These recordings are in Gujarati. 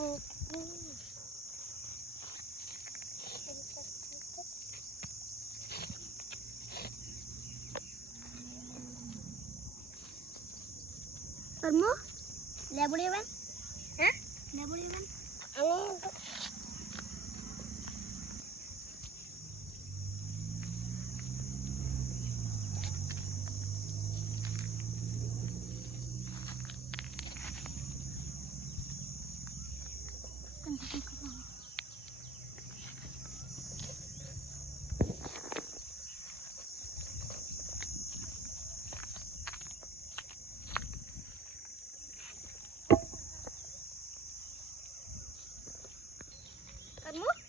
Armo, le. kamu?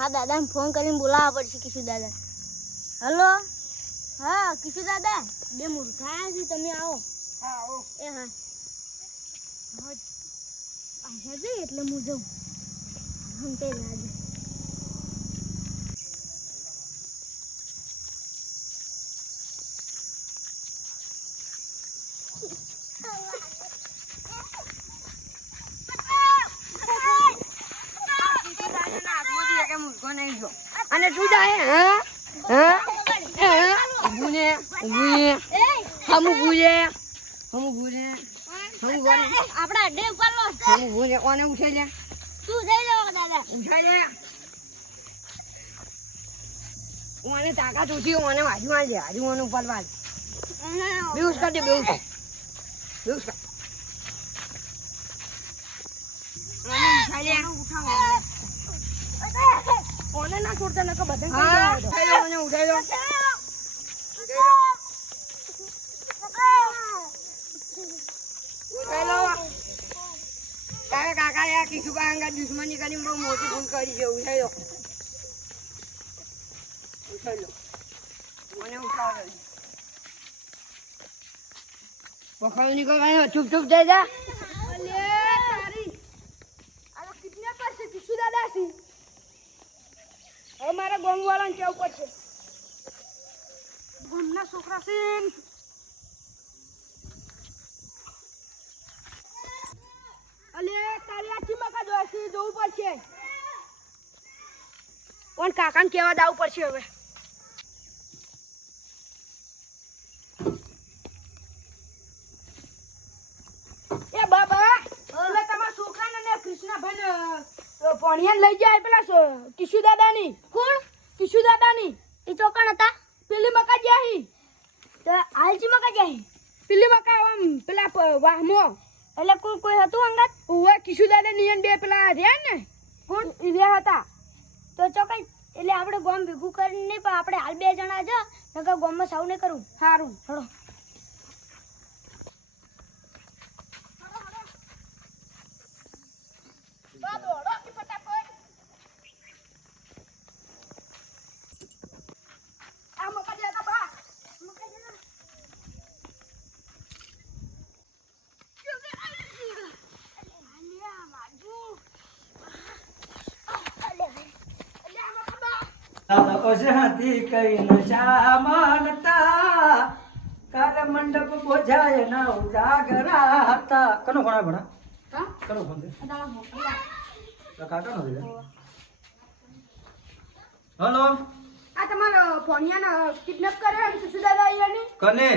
મારા દાદાને ફોન કરીને બોલાવવા પડશે કિશુ દાદા હલો? હા કિશુ દાદા? બે મૂર્ખાયા છે તમે આવો. એ હા. હા પાછા જઈ એટલે હું જઉં. હમ તે લાગે અને તું જાય હા હા ભૂને ભૂને હમ ભૂલે હમ ભૂલે હમ ભૂલે આપડા ઉપર લો. હમ ભૂલે કોને ઉઠાઈ લે તું જઈ લો દાદા. ઉઠાઈ લે ઓને તાકાત ઓછી ઓને વાજુ વાજે હાજુ ઓને ઉપર વાજ બેઉસ કર દે બેઉસ. બેઉસ કર. ઓને ઉઠાઈ લે ઓને ના છોડતા નકો બધે ઉઠાઈ લો ઓને ઉઠાઈ લો ઉઠાઈ લો તારા કાકા અંગા દુશ્મની કરીને બહુ મોટી ભૂલ કરી છે ઉઠાઈ ઉઠાઈ લો મને ઉઠાવો બખાડો નીકળવાનો ચૂપ ચૂપ થઈ જા હવે મારા ગોમ વાળાને કેવું પડશે ગોમના છોકરા છે અલે તારી આખી મકા જોઈશે જોવું પડશે. પણ કાકાને કેવા દાવું પડશે હવે. એ બાબા એટલે તમારા છોકરાને ને કૃષ્ણભાઈ ભણિયાને લઈ જાય પેલા કિશુ દાદાની કોણ? કિશુ દાદાની એ તો કોણ હતા? પેલી મકા જ્યાં તો હાલજી માં કઈ પેલી મકા આમ પેલા વાહમો. એટલે કોઈ કોઈ હતું અંગત? ઉવા કિશુ દાદા નિયન બે પેલા રહ્યા ને? કોણ? રહ્યા હતા. તો ચોકઈ એટલે આપણે ગોમ ભેગું કરીને નહીં પણ આપણે હાલ બે જણા જ નકર ગોમમાં સાવ નહીં કરું. સારું ચલો આ મકા જ્યાં હતા બા અસહતી કઈ નશા માનતા? કાલ મંડપ બોજાય ના ઉજાગરા હતા. કનો ભણા ભણા? કનો ફોન કાકા નો હલો? આ તમારો ફોનિયાને કિડનેપ કર્યો ને કિશુ દાદા અહીંયાની કને?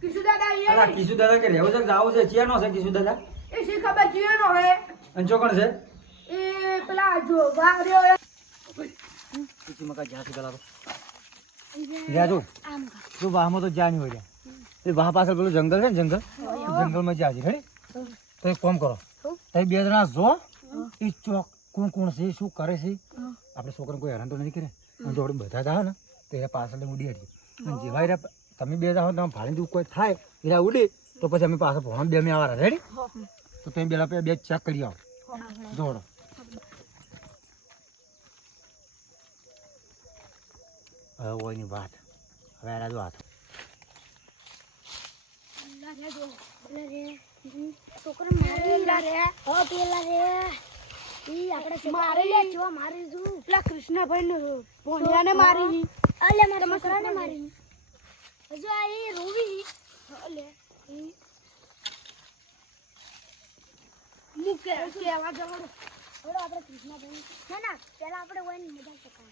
કિશુ દાદા અલા અહીંયાની કિશુ દાદા કે રહેવું છે જાવું છે? ચિયાનો છે કિશુ દાદા એ શી ખબર જીવેનો હે અને કોણ છે? એ પેલા જો વાહ કિશુ મકા જ્યાં સુધી પેલા જ્યાં જો. તું વાહમાં તો જ્યાં નહીં હોય એ વાહ પાછળ પેલું જંગલ છે ને જંગલ? જંગલમાં જાજે હેડી તો એક કામ કરો. તમે બે જણા જો એ ચોક કોણ કોણ છે શું કરે છે? આપણે છોકરાને કોઈ હેરાન તો નથી કરે અને જો આપણે બધા જાવ ને તો એના પાછળ ઉડી હટી અને જેવા એરા તમે બે જાઓ તમે જો કોઈ થાય એરા ઉડી તો પછી અમે પાછળ ભણવા બે અમે આવવાના રેડી? તો તમે પેલા બે ચેક કરી આવો. જોડો. ઓયની વાત હવે એરા જો હાથ. છોકરા મારે કૃષ્ણભાઈ ને ભોણિયાને મારી અલે મારા છોકરાને મારી હજુ આ એ રોવી અલે મૂકે કેવા જવાનું આપણે કૃષ્ણભાઈ ના ના પેલા આપણે ઓયની મજા એ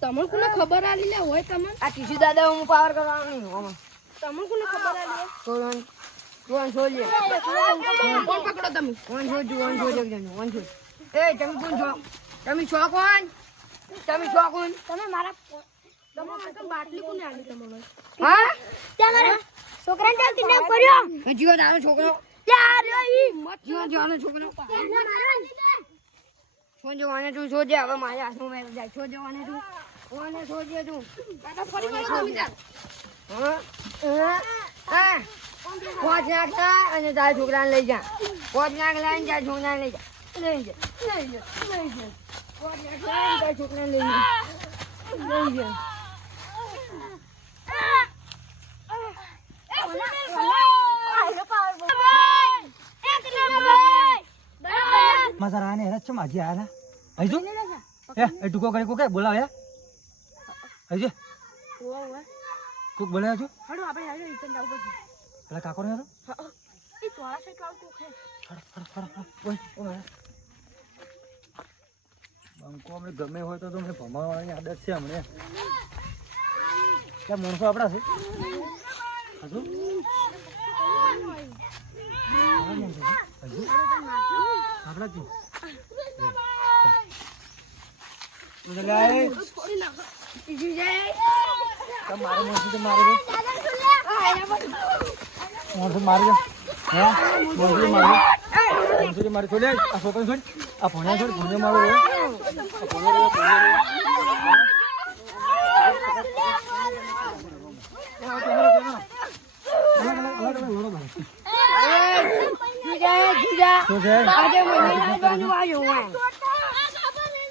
તમને કોને ખબર આલી લે હોય તમને? આ કિશુ દાદા હું પાવર કરવાનો. તમને કોને ખબર આલી કોણ પકડો તમે? એક એ તમે કોણ છો? તમે છો કોણ? તમે છો કોણ? તમે મારા તમે આગળ બાટલી કોને આલી તમને હા? ત્યાં મારા. છોકરાને જાય. લઈ જા. પાંચ નાખ લાવીને જાય છોકરાને લઈ જા. લઈ જા. લઈ જા. લઈ જા. છોકરાને લઈ જા. લઈ જા. મારા રાને હેરા છે માજી આલા આઈજો એ એ ટૂંકો કરી કોકે બોલાવે હઈ જો. કોક બોલાવે છો હડો આપણે હાલો ઇતન જાવ પછી પેલા કાકો ને હતો ઈ તોળા સે કાવ કોકે હડો હડો ફર ઓય ઓય બંકો અમને ગમે હોય તો તમને ભમાવાની આદત છે અમને. ક્યાં માણસો આપણા છે? હજુ મારે જુજા જુજા. આજે મને લાગવાનું આવ્યું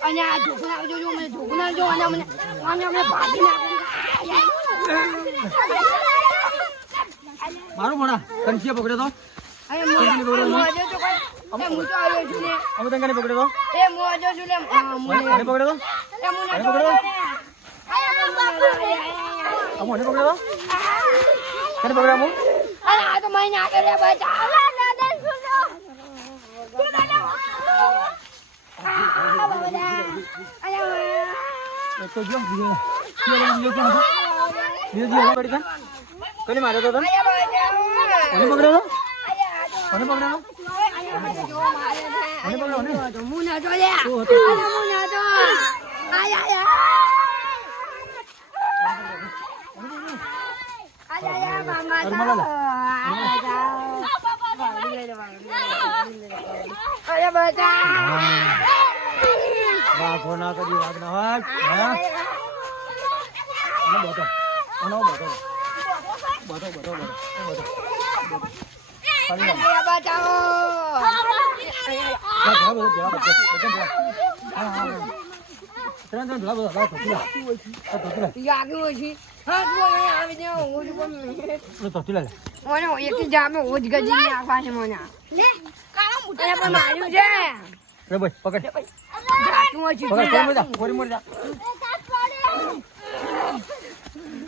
અને આ ઢોકળા જોજો મને ઢોકળા જો અને મને અને અમને ભાગી મારું ભણા કંચીએ પકડ્યો તો. અરે મોજો તો હું તો આવ્યો છું ને. અમે તને તો. એ મોજો છું ને. મને પકડ્યો તો? એ મને તો? પકડો. અરે મને આ પકડ્યો તો? અરે આ મને ના કરે બચા એક તો જો બીજો બીજો બીજો કોણ હતો બીજો બીજો પડી તા કને માર્યો તો તને કોને પકડ્યો તો કોને પકડ્યો તો કોને પકડ્યો ને મુના તો લે શું હતું મુના તો આય આય આય આય મામા અરે અરે બચા વાઘો ના કદી વાઘ ના હોય. હા? બોટો આનો બોટો બોટો બોટો બોટો બોટો જામે ઓજ ગજી નાખવા મને. લે કાળા મોટા એને પણ માર્યું છે. લે ભાઈ, પકડ. જાતું ઓછી પકડ કોરી મોરી જા, કોરી મોરી જા.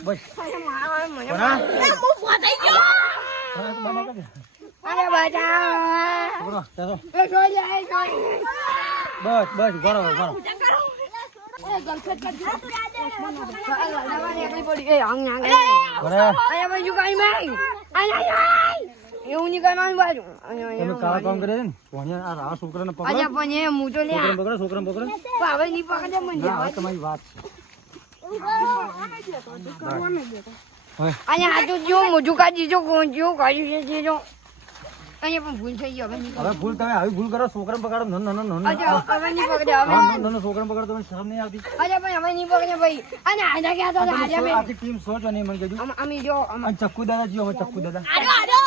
બસ બસ બસ ઘણો ઘણો એકલી પડી. એ આંગ આંગ. ઘરે અરે બાજુ કઈ નહીં. એવું નહીં કરવાનું બાજુ તમે કાળા કામ કરે ને? ભણ્યા આ આ છોકરાને પકડો. અચ્છા પણ એ હું તો લે છોકરાને પકડો છોકરાને પકડો. પણ હવે ની પકડે મને. ના જવા તમારી વાત છે. અહીંયા આ તો જો મોટું કાઢી જો કોણ કાઢ્યું છે જો અહીંયા પણ ભૂલ થઈ ગઈ હવે હવે ભૂલ તમે આવી ભૂલ કરો છોકરાને પકડો. હવે હવે નન છોકરાને પકડો તમને શરમ નહીં આવતી? અચ્છા પણ હવે નહીં પકડે ભાઈ. અને આજા ક્યાં તો આ આજા બે. આખી ટીમ સોચો નહીં મને આમ આમ જો ચક્કુ દાદા જીઓ અમે ચક્કુ દાદા. ચક્કુ દાદા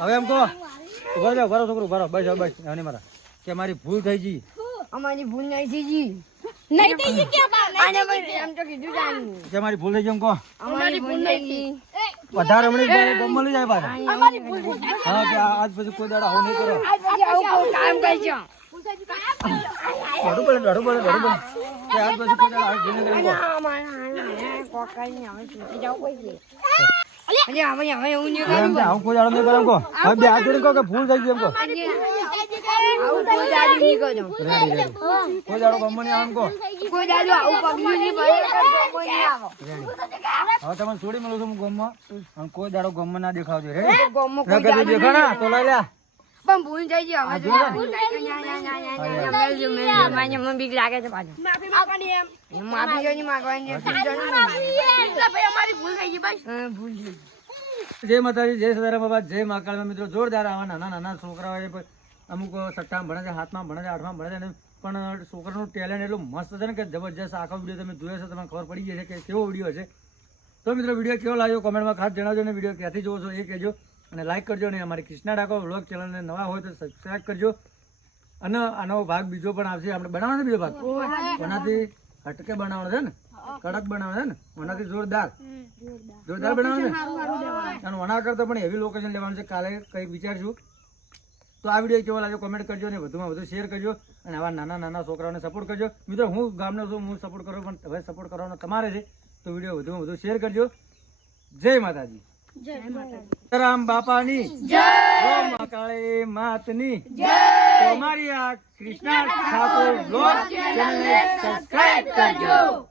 હવે એમ કહો ઊભા રહો ઊભા છોકરો ઊભા રહો. બસ બસ હવે મારા. કે મારી ભૂલ થઈ ગઈ. અમારી ભૂલ નહીં થઈ જી નહીં થઈ ગઈ કે આને એમ તો કીધું જાણ કે મારી ભૂલ થઈ ગઈ એમ કહો. અમારી ભૂલ નહીં થઈ વધારે હમણાં ગમમાં જાય પાછા. હા કે આજ પછી કોઈ દાડા આવું નહીં કરો. આજ પછી આવું કોઈ કામ કરજો. બોલે દોઢું બોલે દોઢું બોલે કે આજ પછી કોઈ કરી કહો. આ મારા હાલ કોકાઈ હવે છૂટી જવું પડશે અરે હવે હવે હવે એમ કે આવું કોઈ દાડો નહીં કરો કહો હવે બે હાથ જોડીને કહો કે ભૂલ થઈ ગઈ એમ કહો આવું કોઈ નહીં કરજો રેડી રેડી કોઈ દાડો ગમમાં. નહીં આવે એમ કહો કોઈ દાડુ આવું પગલું નહીં ભરે કોઈ નહીં આવો હવે તમે છોડી મળો છો હું ગમમાં કોઈ દાડો ગમમાં ના દેખાવજો રેડી ગોમમાં ના કોઈ દાડુ દેખાણા તો લઈ લ્યા પણ ભૂલ જઈ ગઈ હવે જો. મને મને બીક લાગે છે પાછું. માફી માંગવાની એમ. એમ માફી જો નહીં માંગવાની ભાઈ અમારી ભૂલ થઈ ગઈ ભાઈ ભૂલ થઈ જય માતાજી જય સદારામ બાબા જય મહાકાળમાં મિત્રો. જોરદાર આવા નાના નાના છોકરાઓ એ અમુક સટ્ટામાં ભણે છે હાથમાં ભણે છે આઠમાં ભણે છે અને પણ છોકરાનું ટેલેન્ટ એટલું મસ્ત છે ને કે જબરજસ્ત આખો વીડિયો તમે જોયો છે તમને ખબર પડી ગઈ છે કે કેવો વીડિયો છે તો મિત્રો વીડિયો કેવો લાગ્યો? કોમેન્ટમાં ખાસ જણાવજો ને વીડિયો ક્યાંથી જોવો છો એ કહેજો. અને લાઈક કરજો અને અમારી કૃષ્ણા ડાકો વ્લોગ ચેનલને નવા હોય તો સબસ્ક્રાઈબ કરજો. અને આનો ભાગ બીજો પણ આવશે. આપણે બનાવવાનો બીજો ભાગ? એનાથી હટકે બનાવવાનો છે ને? કડક બનાવવાનો છે ને? જોરદાર. જોરદાર બનાવવાનો છે? અને ઓના કરતા પણ એવી લોકેશન લેવાનું છે. કાલે કંઈક વિચારશું. તો આ વીડિયો કેવો લાગ્યો? કોમેન્ટ કરજો અને વધુમાં વધુ શેર કરજો. અને આવા નાના નાના છોકરાઓને સપોર્ટ કરજો. મિત્રો હું ગામનો છું હું સપોર્ટ કરું પણ હવે સપોર્ટ કરવાનો તમારે છે. તો વીડિયો વધુમાં વધુ શેર કરજો. જય માતાજી. રામ બાપાની. જય. મકાળે માતની. જય. તમારી આ કૃષ્ણા ઠાકોર બ્લોગ ચેનલને સબસ્ક્રાઇબ કરજો.